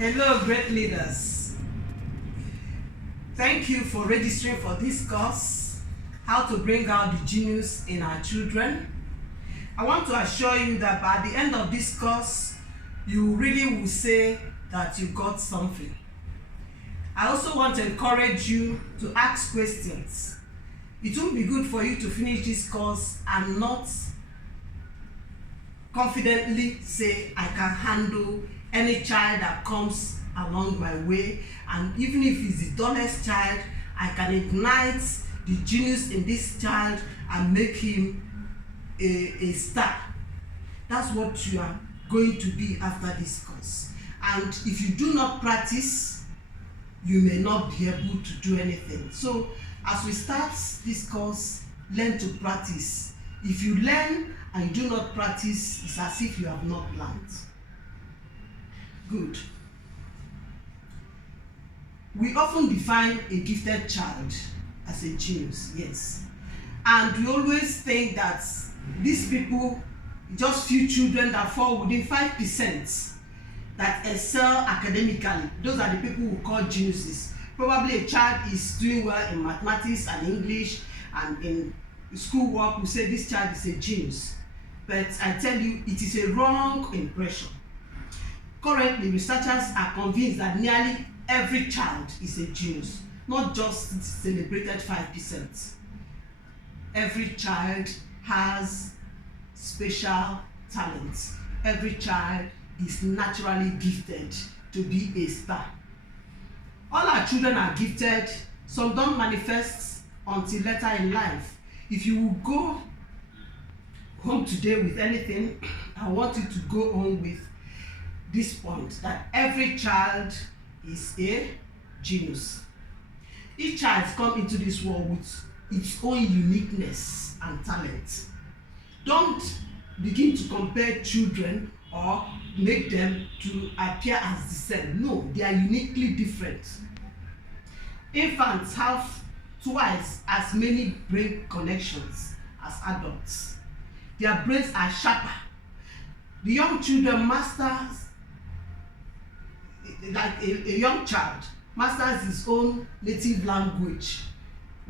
Hello, great leaders. Thank you for registering for this course, How to Bring Out the Genius in Our Children. I want to assure you that by the end of this course, you really will say that you got something. I also want to encourage you to ask questions. It won't be good for you to finish this course and not confidently say, I can handle any child that comes along my way, and even if he's the dullest child, I can ignite the genius in this child and make him a star. That's what you are going to be after this course. And if you do not practice, you may not be able to do anything. So as we start this course, learn to practice. If you learn and you do not practice, it's as if you have not learned. Good. We often define a gifted child as a genius, yes. And we always think that these people, just few children that fall within 5% that excel academically, those are the people we call geniuses. Probably a child is doing well in mathematics and English and in schoolwork, we say this child is a genius. But I tell you, it is a wrong impression. Currently, researchers are convinced that nearly every child is a genius, not just the celebrated 5%. Every child has special talents. Every child is naturally gifted to be a star. All our children are gifted. Some don't manifest until later in life. If you will go home today with anything, I want you to go home with this point, that every child is a genius. Each child comes into this world with its own uniqueness and talent. Don't begin to compare children or make them to appear as the same. No, they are uniquely different. Infants have twice as many brain connections as adults. Their brains are sharper. The young children masters, like a young child masters his own native language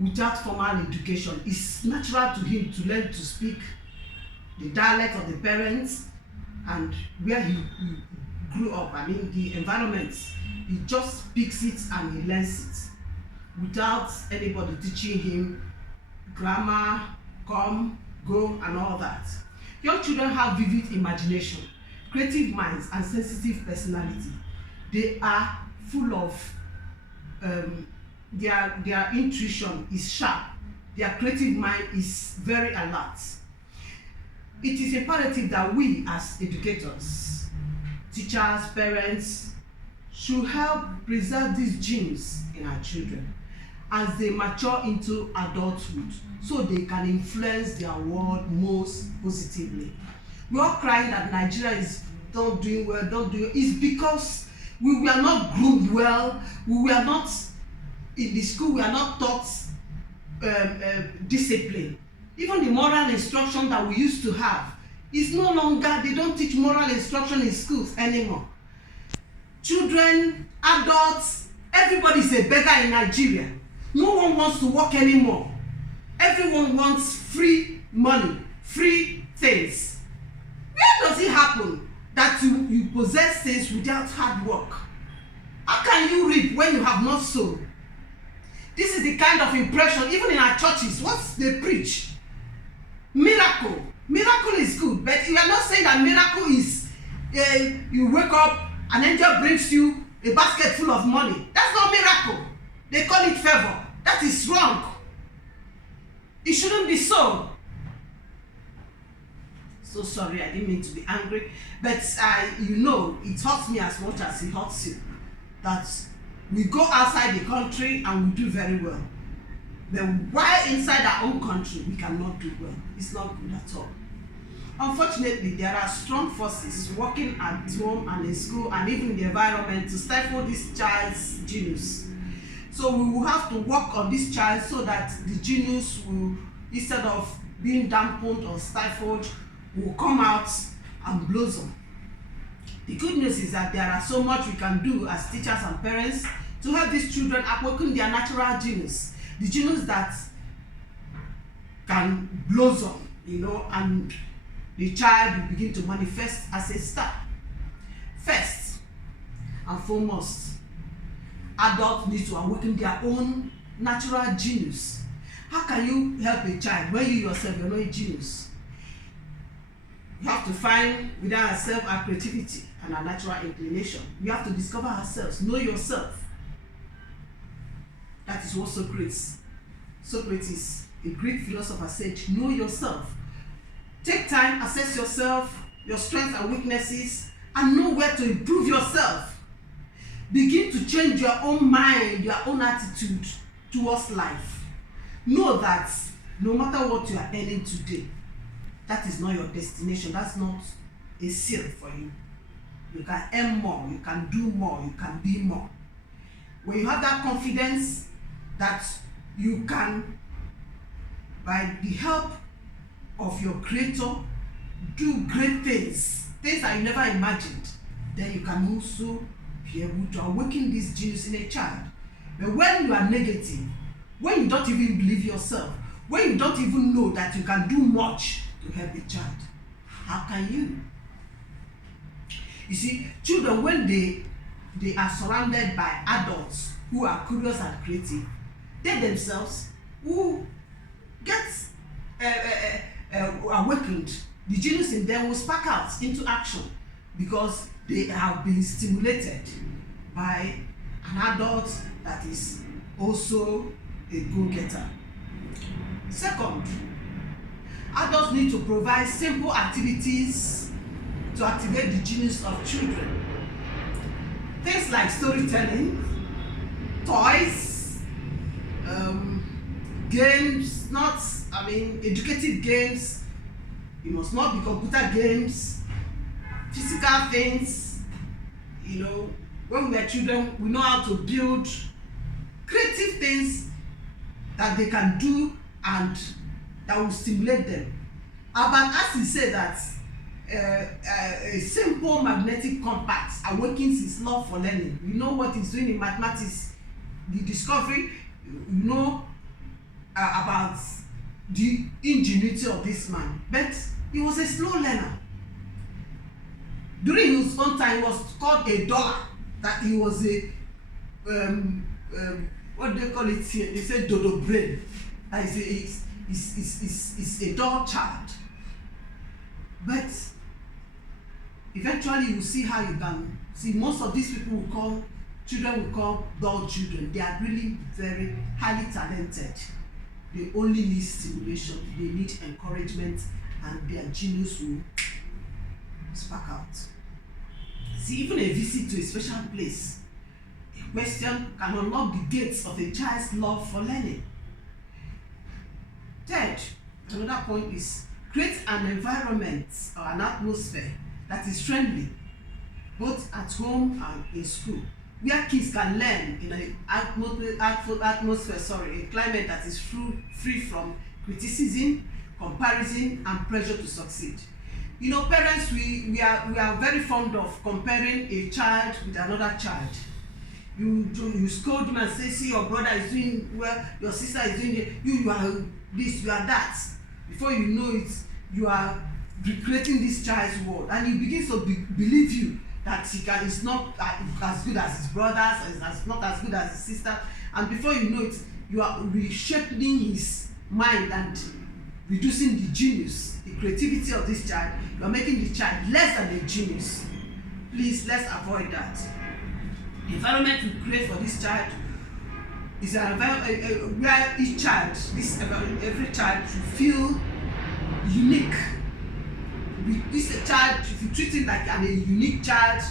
without formal education. It's natural to him to learn to speak the dialect of the parents and where he grew up. I mean, the environment. He just picks it and he learns it without anybody teaching him grammar, come, go, and all that. Young children have vivid imagination, creative minds, and sensitive personality. They are full of their intuition is sharp. Their creative mind is very alert. It is imperative that we as educators, teachers, parents, should help preserve these genes in our children as they mature into adulthood, so they can influence their world most positively. We are crying that Nigeria is not doing well, It's because we were not groomed well. We were not, in the school, we are not taught discipline. Even the moral instruction that we used to have is no longer, they don't teach moral instruction in schools anymore. Children, adults, everybody is a beggar in Nigeria. No one wants to work anymore. Everyone wants free money, free things. Where does it happen that you possess things without hard work? How can you reap when you have not sown? This is the kind of impression, even in our churches, what they preach. Miracle. Miracle is good, but you are not saying that miracle is you wake up, an angel brings you a basket full of money. That's not miracle. They call it favor. That is wrong. It shouldn't be so. So sorry, I didn't mean to be angry, but it hurts me as much as it hurts you. That we go outside the country and we do very well. But why inside our own country we cannot do well? It's not good at all. Unfortunately, there are strong forces working at home and in school and even in the environment to stifle this child's genius. So we will have to work on this child so that the genius will, instead of being dampened or stifled, will come out and blossom. The good news is that there are so much we can do as teachers and parents to help these children awaken their natural genius, the genius that can blossom, and the child will begin to manifest as a star. First and foremost, adults need to awaken their own natural genius. How can you help a child when you yourself are not a genius? You have to find within ourselves our creativity and our natural inclination. We have to discover ourselves, know yourself. That is what Socrates, a Greek philosopher, said, know yourself. Take time, assess yourself, your strengths and weaknesses, and know where to improve yourself. Begin to change your own mind, your own attitude towards life. Know that no matter what you are earning today, that is not your destination. That's not a seal for you. You can earn more, you can do more, you can be more. When you have that confidence that you can, by the help of your Creator, do great things that you never imagined, then you can also be able to awaken this genius in a child. But when you are negative, when you don't even believe yourself, when you don't even know that you can do much to help a child, how can you? You see, children, when they are surrounded by adults who are curious and creative, they themselves who get awakened, the genius in them will spark out into action because they have been stimulated by an adult that is also a go-getter. Second, adults need to provide simple activities to activate the genius of children. Things like storytelling, toys, games, educative games. It must not be computer games, physical things. When we are children, we know how to build creative things that they can do and that will stimulate them. Albert Einstein said that a simple magnetic compass awakens his love for learning. We know what he's doing in mathematics, the discovery, about the ingenuity of this man. But he was a slow learner. During his own time, he was called a dollar, that he was a, what do they call it here? They say dodo brain. He's a dull child. But eventually you see how you can see most of these people children will call dull children. They are really very highly talented. They only need stimulation, they need encouragement, and their genius will spark out. See, even a visit to a special place, a question can unlock the gates of a child's love for learning. Third, another point is create an environment or an atmosphere that is friendly, both at home and in school, where kids can learn in an a climate that is free from criticism, comparison, and pressure to succeed. Parents, we are very fond of comparing a child with another child. You scold them and say, see, your brother is doing well, your sister is doing it, you are this, you are that. Before you know it, you are recreating this child's world, and he begins to believe you that is not as good as his brothers, is not as good as his sister, and before you know it, you are reshaping his mind and reducing the genius, the creativity of this child. You are making the child less than a genius. Please, let's avoid that. The environment we create for this child is an environment where each child, every child should feel unique. This child, if you treat him like a unique child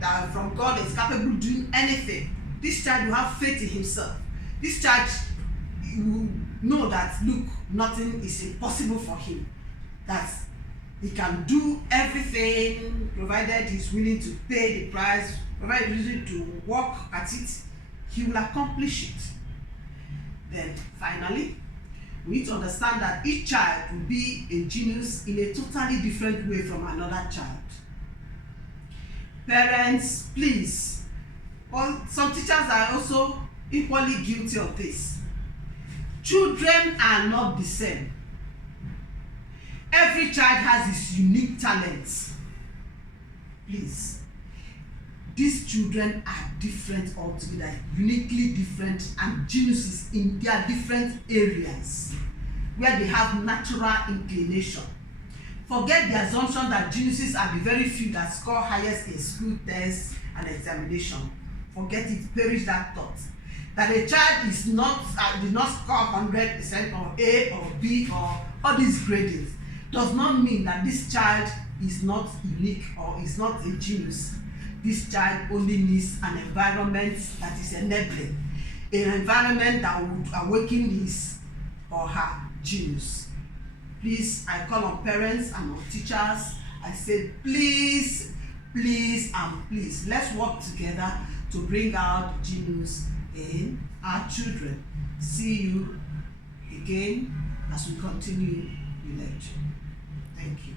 that from God is capable of doing anything, this child will have faith in himself. This child will know that, look, nothing is impossible for him, that he can do everything provided he's willing to pay the price, provided he's willing to work at it, he will accomplish it. Then finally, we need to understand that each child will be a genius in a totally different way from another child. Parents, please. Well, some teachers are also equally guilty of this. Children are not the same. Every child has his unique talents. Please. These children are different altogether, uniquely different, and geniuses in their different areas where they have natural inclination. Forget the assumption that geniuses are the very few that score highest in school tests and examination. Forget it, perish that thought. That a child is not did not score 100% or A or B or all these gradings does not mean that this child is not unique or is not a genius. This child only needs an environment that is enabling, an environment that would awaken his or her genius. Please, I call on parents and on teachers. I say, please, please, and please, let's work together to bring out genius in our children. See you again as we continue the lecture. Thank you.